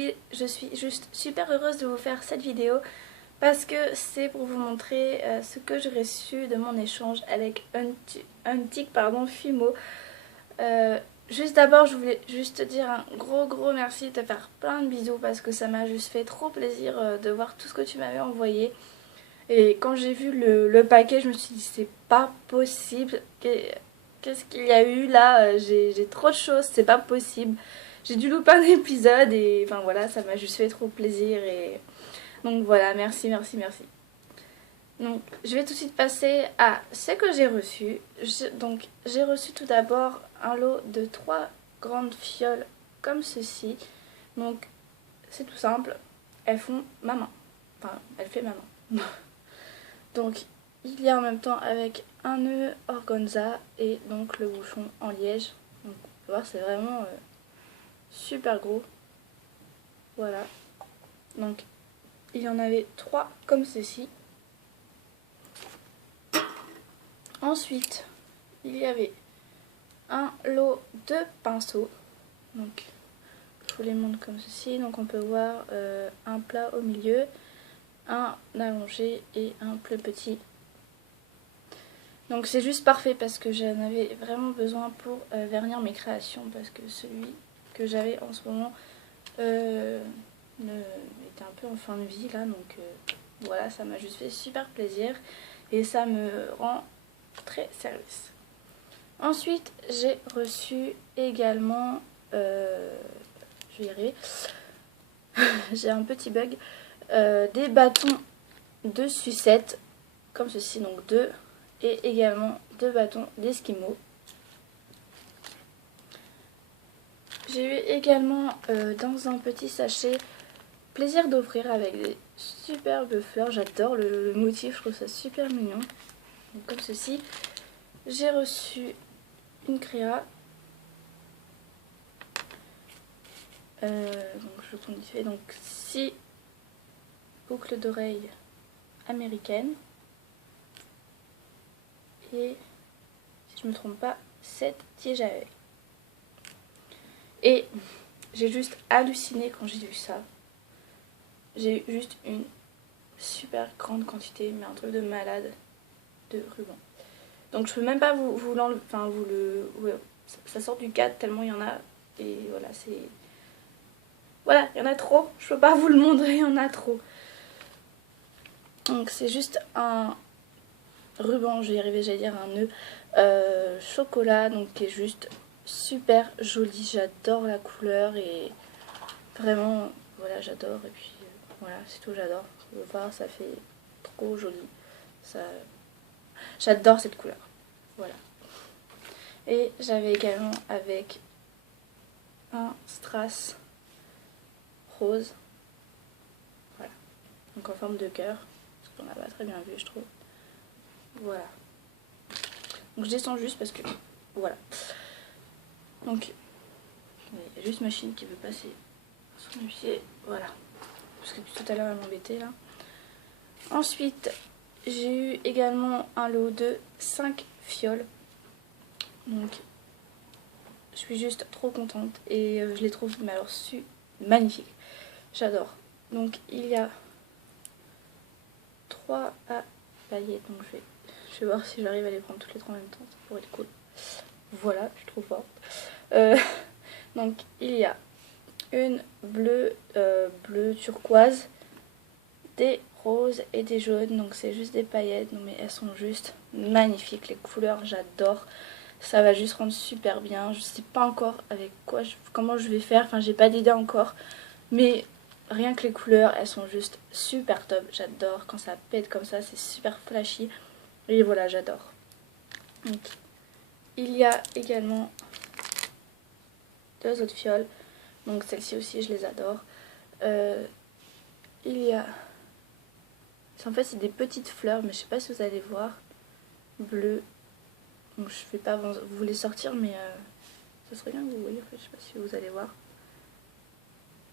aujourd'hui je suis juste super heureuse de vous faire cette vidéo parce que c'est pour vous montrer ce que j'ai reçu de mon échange avec Untic Fimo. Juste d'abord je voulais juste te dire un gros merci, te faire plein de bisous parce que ça m'a juste fait trop plaisir de voir tout ce que tu m'avais envoyé. Et quand j'ai vu le paquet, je me suis dit c'est pas possible. Qu'est-ce qu'il y a eu là? J'ai trop de choses, c'est pas possible. J'ai dû louper un épisode et enfin voilà, ça m'a juste fait trop plaisir. Et donc voilà, merci. Donc je vais tout de suite passer à ce que j'ai reçu. Donc j'ai reçu tout d'abord un lot de 3 grandes fioles comme ceci. Donc c'est tout simple, elles font ma main. Enfin, elle fait ma main. Donc il y a en même temps avec un nœud organza et donc le bouchon en liège. Donc on peut voir c'est vraiment super gros. Voilà. Donc il y en avait 3 comme ceci. Ensuite il y avait un lot de pinceaux. Donc je vous les montre comme ceci. Donc on peut voir un plat au milieu, un allongé et un plus petit. Donc c'est juste parfait parce que j'en avais vraiment besoin pour vernir mes créations parce que celui que j'avais en ce moment était un peu en fin de vie là, donc voilà, ça m'a juste fait super plaisir et ça me rend très service. Ensuite j'ai reçu également, je vais y arriver, j'ai un petit bug, des bâtons de sucette comme ceci, donc 2. Et également 2 bâtons d'esquimaux. J'ai eu également dans un petit sachet plaisir d'offrir avec des superbes fleurs. J'adore le motif, je trouve ça super mignon. Donc, comme ceci. J'ai reçu une créa. Donc je compte fait donc 6 boucles d'oreilles américaines. Et si je me trompe pas, 7 tiges à œil. Et j'ai juste halluciné quand j'ai vu ça. J'ai eu juste une super grande quantité, mais un truc de malade, de ruban. Donc je peux même pas vous l'enlever, enfin vous le... Ouais, ça sort du cadre tellement il y en a. Et voilà, c'est... Voilà, il y en a trop. Je peux pas vous le montrer, il y en a trop. Donc c'est juste un ruban, je vais y arriver, j'allais dire un nœud chocolat, donc qui est juste super joli. J'adore la couleur et vraiment, voilà, j'adore. Et puis voilà, c'est tout, j'adore. Vous pouvez voir, ça fait trop joli. Ça... J'adore cette couleur. Voilà. Et j'avais également avec un strass rose. Voilà. Donc en forme de cœur. Ce qu'on n'a pas très bien vu, je trouve. Voilà. Donc je descends juste parce que... Voilà. Donc, il y a juste machine qui veut passer son huissier. Voilà. Parce que tout à l'heure, elle m'embêtait là. Ensuite, j'ai eu également un lot de 5 fioles. Donc, je suis juste trop contente. Et je les trouve, mais alors, magnifiques. J'adore. Donc, il y a 3 à paillettes. Donc, je vais voir si j'arrive à les prendre toutes les 3 en même temps. Ça pourrait être cool. Voilà, je suis trop forte. Donc, il y a une bleue, bleu turquoise, des roses et des jaunes. Donc, c'est juste des paillettes. Non, mais elles sont juste magnifiques. Les couleurs, j'adore. Ça va juste rendre super bien. Je sais pas encore avec quoi, comment je vais faire. Enfin, j'ai pas d'idée encore. Mais rien que les couleurs, elles sont juste super top. J'adore quand ça pète comme ça. C'est super flashy. Et voilà, j'adore. Donc, il y a également 2 autres fioles. Donc celles-ci aussi, je les adore. Il y a... En fait, c'est des petites fleurs, mais je sais pas si vous allez voir. Bleu. Donc je vais pas vous les sortir, mais ça serait bien que vous voyez. En fait, je sais pas si vous allez voir.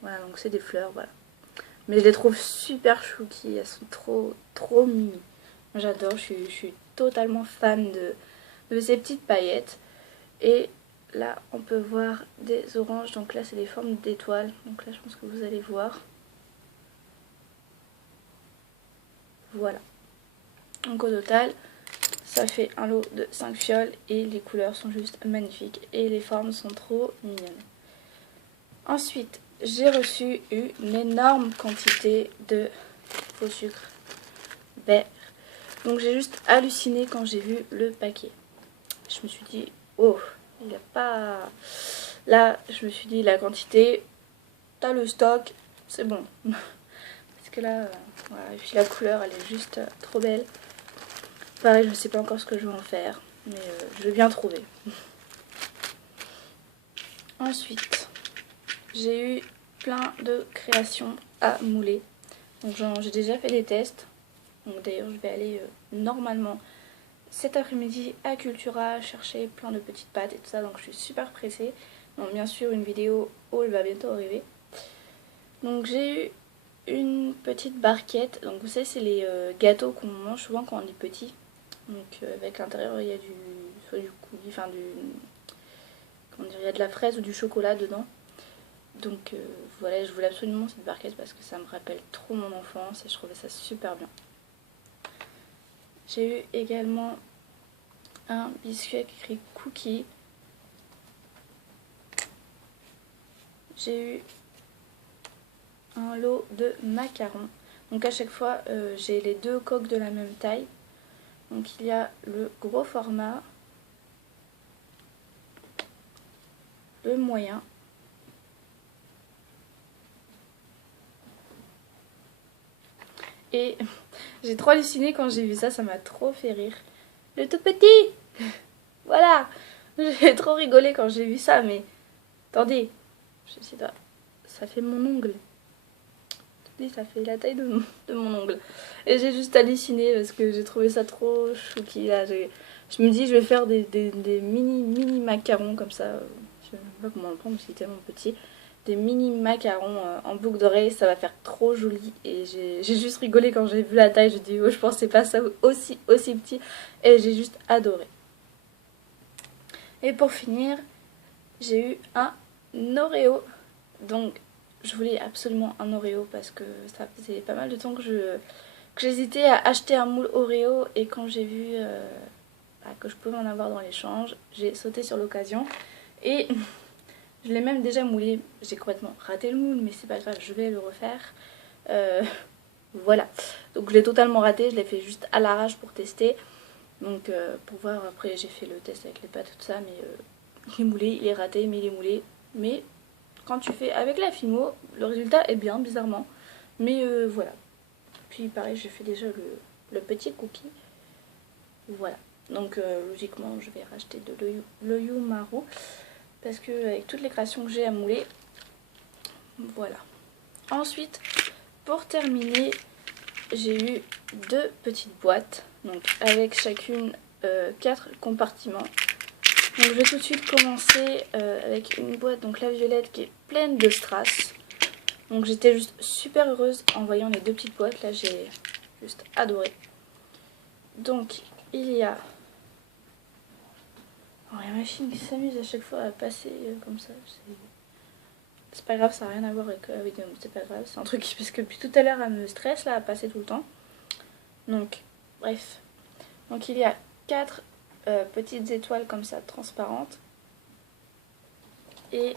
Voilà, donc c'est des fleurs, voilà. Mais je les trouve super chouki. Elles sont trop mimi. J'adore, je suis totalement fan de ces petites paillettes. Et là on peut voir des oranges, donc là c'est des formes d'étoiles, donc là je pense que vous allez voir. Voilà. Donc au total ça fait un lot de 5 fioles et les couleurs sont juste magnifiques et les formes sont trop mignonnes. Ensuite j'ai reçu une énorme quantité de faux sucre vert. Donc j'ai juste halluciné quand j'ai vu le paquet. Je me suis dit, oh, il n'y a pas... Là, je me suis dit, la quantité, t'as le stock, c'est bon. Parce que là, voilà, et puis la couleur, elle est juste trop belle. Pareil, je ne sais pas encore ce que je vais en faire, mais je vais bien trouver. Ensuite, j'ai eu plein de créations à mouler. Donc j'ai déjà fait des tests. Donc d'ailleurs, je vais aller normalement cet après-midi à Cultura chercher plein de petites pâtes et tout ça, donc je suis super pressée. Donc bien sûr une vidéo haul va bientôt arriver. Donc j'ai eu une petite barquette, donc vous savez c'est les gâteaux qu'on mange souvent quand on est petit. Donc avec l'intérieur il y a du coulis, enfin comment dire, il y a de la fraise ou du chocolat dedans. Donc voilà, je voulais absolument cette barquette parce que ça me rappelle trop mon enfance et je trouvais ça super bien. J'ai eu également un biscuit avec écrit cookie. J'ai eu un lot de macarons. Donc à chaque fois j'ai les deux coques de la même taille. Donc il y a le gros format, le moyen et j'ai trop halluciné quand j'ai vu ça, ça m'a trop fait rire. Le tout petit. Voilà. J'ai trop rigolé quand j'ai vu ça, mais attendez, je sais pas, ça fait mon ongle. Ça fait la taille de mon ongle. Et j'ai juste halluciné parce que j'ai trouvé ça trop chouki. Là, je me dis je vais faire des mini macarons comme ça. Je sais même pas comment le prendre parce qu'il est tellement petit. Des mini macarons en boucle d'oreille, ça va faire trop joli. Et j'ai juste rigolé quand j'ai vu la taille. Je dis oh, je pensais pas ça aussi petit. Et j'ai juste adoré. Et pour finir, j'ai eu un Oreo. Donc je voulais absolument un Oreo parce que ça faisait pas mal de temps que j'hésitais à acheter un moule Oreo et quand j'ai vu que je pouvais en avoir dans l'échange, j'ai sauté sur l'occasion et je l'ai même déjà moulé. J'ai complètement raté le moule mais c'est pas grave, je vais le refaire. Voilà, donc je l'ai totalement raté, je l'ai fait juste à l'arrache pour tester. Donc pour voir, après j'ai fait le test avec les pâtes et tout ça, mais il est moulé, il est raté mais il est moulé. Mais quand tu fais avec la Fimo, le résultat est bien, bizarrement. Mais voilà. Puis pareil, j'ai fait déjà le petit cookie. Voilà. Donc logiquement, je vais racheter de l'Oyu Maru. Parce que avec toutes les créations que j'ai à mouler, voilà. Ensuite, pour terminer, j'ai eu deux petites boîtes. Donc avec chacune 4 compartiments. Donc je vais tout de suite commencer avec une boîte, donc la violette qui est pleine de strass. Donc j'étais juste super heureuse en voyant les deux petites boîtes, là j'ai juste adoré. Donc il y a... Oh, il y a ma fille qui s'amuse à chaque fois à passer comme ça. C'est pas grave, ça n'a rien à voir avec la vidéo, c'est pas grave. C'est un truc parce que depuis tout à l'heure elle me stresse là à passer tout le temps. Donc bref. Donc il y a 4 petites étoiles comme ça transparentes. Et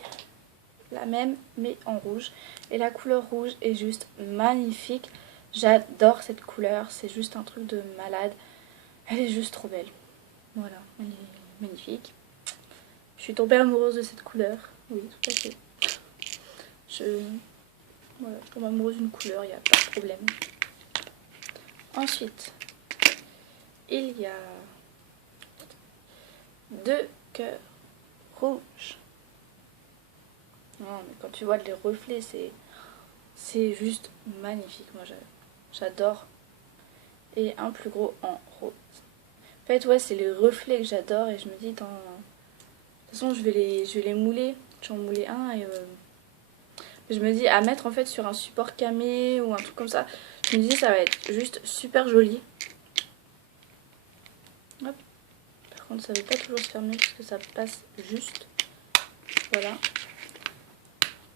la même mais en rouge. Et la couleur rouge est juste magnifique. J'adore cette couleur, c'est juste un truc de malade. Elle est juste trop belle. Voilà, elle est magnifique. Je suis tombée amoureuse de cette couleur. Oui, tout à fait. Voilà, je tombe amoureuse d'une couleur, il n'y a pas de problème. Ensuite, il y a 2 cœurs rouges. Non, mais quand tu vois les reflets, c'est juste magnifique. Moi, j'adore. Et un plus gros en rose. En fait, ouais, c'est les reflets que j'adore. Et je me dis, de toute façon, je vais les mouler. J'en moulais un et je me dis à mettre en fait sur un support camé ou un truc comme ça. Je me dis, ça va être juste super joli. Hop. Par contre, ça ne veut pas toujours se fermer parce que ça passe juste. Voilà.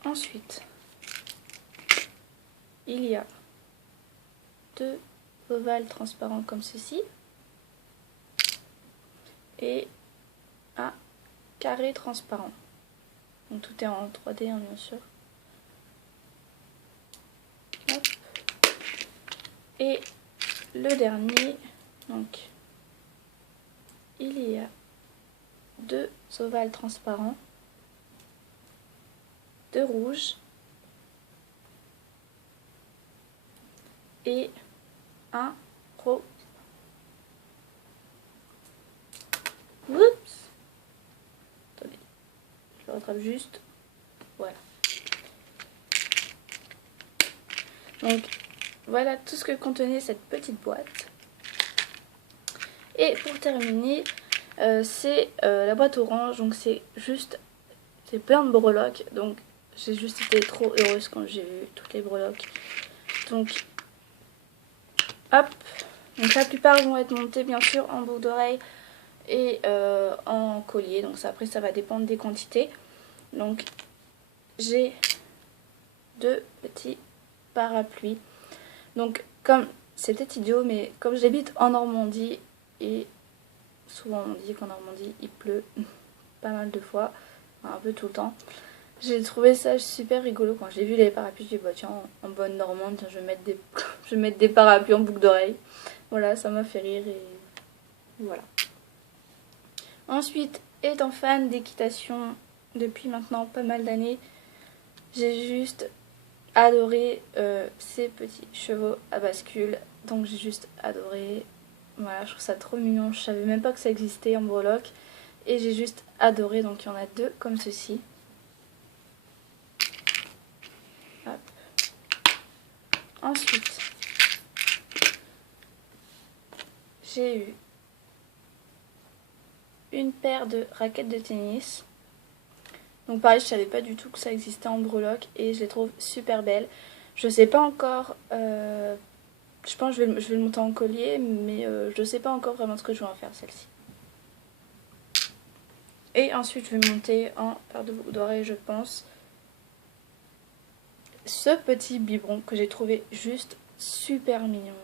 Ensuite, il y a 2 ovales transparents comme ceci et un carré transparent. Donc tout est en 3D hein, bien sûr. Hop. Et le dernier, donc il y a 2 ovales transparents, 2 rouges et un rose. Oups. Attendez, je le rattrape juste. Voilà. Donc voilà tout ce que contenait cette petite boîte. Et pour terminer, c'est la boîte orange. Donc c'est plein de breloques. Donc j'ai juste été trop heureuse quand j'ai vu toutes les breloques. Donc hop. Donc la plupart vont être montées bien sûr en boucle d'oreille et en collier. Donc ça, après ça va dépendre des quantités. Donc j'ai 2 petits parapluies. Donc comme c'est peut-être idiot, mais comme j'habite en Normandie et souvent on dit qu'en Normandie il pleut pas mal de fois, un peu tout le temps, j'ai trouvé ça super rigolo quand j'ai vu les parapluies. J'ai dit bah tiens, en bonne normande, je vais mettre des parapluies en boucle d'oreille. Voilà, ça m'a fait rire et voilà. Ensuite, étant fan d'équitation depuis maintenant pas mal d'années, j'ai juste adoré ces petits chevaux à bascule. Donc j'ai juste adoré. Voilà, je trouve ça trop mignon. Je savais même pas que ça existait en breloque. Et j'ai juste adoré. Donc il y en a 2 comme ceci. Hop. Ensuite, j'ai eu une paire de raquettes de tennis. Donc pareil, je savais pas du tout que ça existait en breloque et je les trouve super belles. Je sais pas encore, je pense que je vais le monter en collier, mais je sais pas encore vraiment ce que je vais en faire celle-ci. Et ensuite je vais monter en paire de boucles d'oreilles, je pense, ce petit biberon que j'ai trouvé juste super mignon.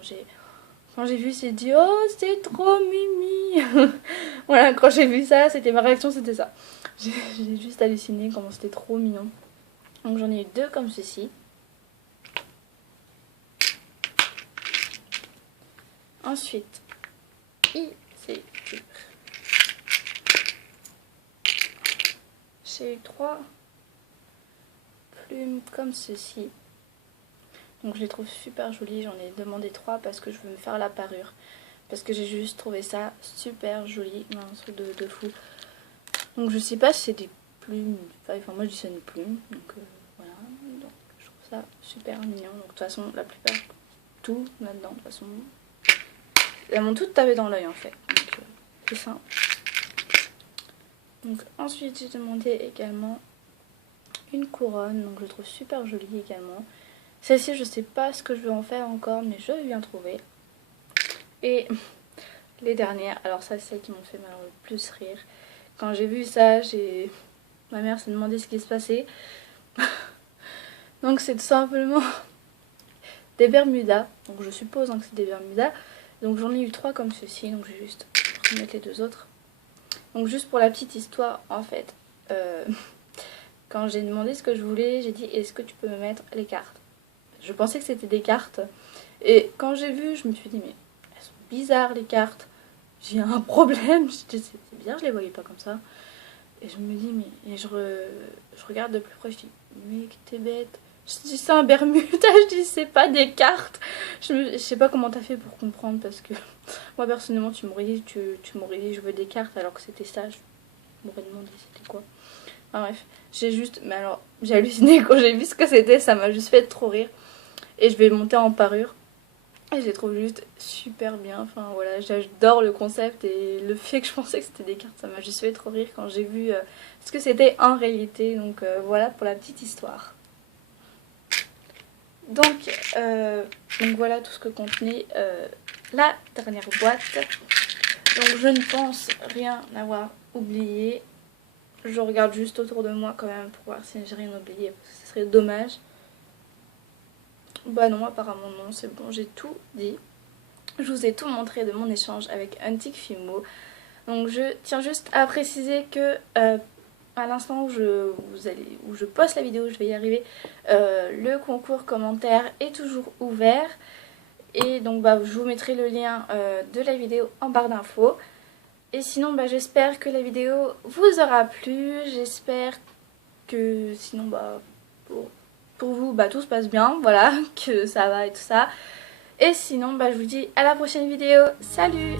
Quand j'ai vu, j'ai dit oh c'est trop mimi. Voilà, quand j'ai vu ça, ma réaction c'était ça. J'ai juste halluciné comment c'était trop mignon. Donc j'en ai eu 2 comme ceci. Ensuite, j'ai eu 3 plumes comme ceci. Donc je les trouve super jolies. J'en ai demandé 3 parce que je veux me faire la parure. Parce que j'ai juste trouvé ça super joli. Un truc de fou. Donc je sais pas si c'est des plumes. Enfin moi je dis c'est une plume. Donc voilà. Donc je trouve ça super mignon. Donc de toute façon la plupart, tout là-dedans de toute façon. Elles m'ont toutes tapé dans l'œil en fait. Donc c'est simple. Donc ensuite j'ai demandé également une couronne. Donc je la trouve super jolie également. Celle-ci je sais pas ce que je vais en faire encore, mais je vais bien trouver. Et les dernières, alors ça c'est celles qui m'ont fait le plus rire. Quand j'ai vu ça, ma mère s'est demandé ce qui se passait. Donc c'est tout simplement des Bermudas. Donc je suppose que c'est des Bermudas. Donc j'en ai eu 3 comme ceci. Donc je vais juste remettre les 2 autres. Donc juste pour la petite histoire, en fait, quand j'ai demandé ce que je voulais, j'ai dit est-ce que tu peux me mettre les cartes. Je pensais que c'était des cartes. Et quand j'ai vu, je me suis dit mais elles sont bizarres les cartes. J'ai un problème. C'est bizarre, je les voyais pas comme ça. Et je me dis mais... Et je regarde de plus près, je dis mais t'es bête. Je dis c'est un Bermuda, je dis c'est pas des cartes. Je sais pas comment t'as fait pour comprendre parce que moi personnellement tu m'aurais dit je veux des cartes alors que c'était ça. Je m'aurais demandé c'était quoi. Enfin bref, mais alors j'ai halluciné quand j'ai vu ce que c'était, ça m'a juste fait trop rire. Et je vais monter en parure. Et je les trouve juste super bien. Enfin voilà, j'adore le concept et le fait que je pensais que c'était des cartes, ça m'a juste fait trop rire quand j'ai vu ce que c'était en réalité. Donc voilà pour la petite histoire. Donc voilà tout ce que contenait la dernière boîte. Donc je ne pense rien avoir oublié. je regarde juste autour de moi quand même pour voir si j'ai rien oublié, parce que ce serait dommage. Bah non, apparemment non, c'est bon, j'ai tout dit. Je vous ai tout montré de mon échange avec Untic Fimo. Donc je tiens juste à préciser que à l'instant où je poste la vidéo, je vais y arriver, le concours commentaire est toujours ouvert. Et donc bah, je vous mettrai le lien de la vidéo en barre d'infos. Et sinon bah, j'espère que la vidéo vous aura plu. J'espère que sinon bah, pour vous bah, tout se passe bien, voilà, que ça va et tout ça. Et sinon bah, je vous dis à la prochaine vidéo. Salut!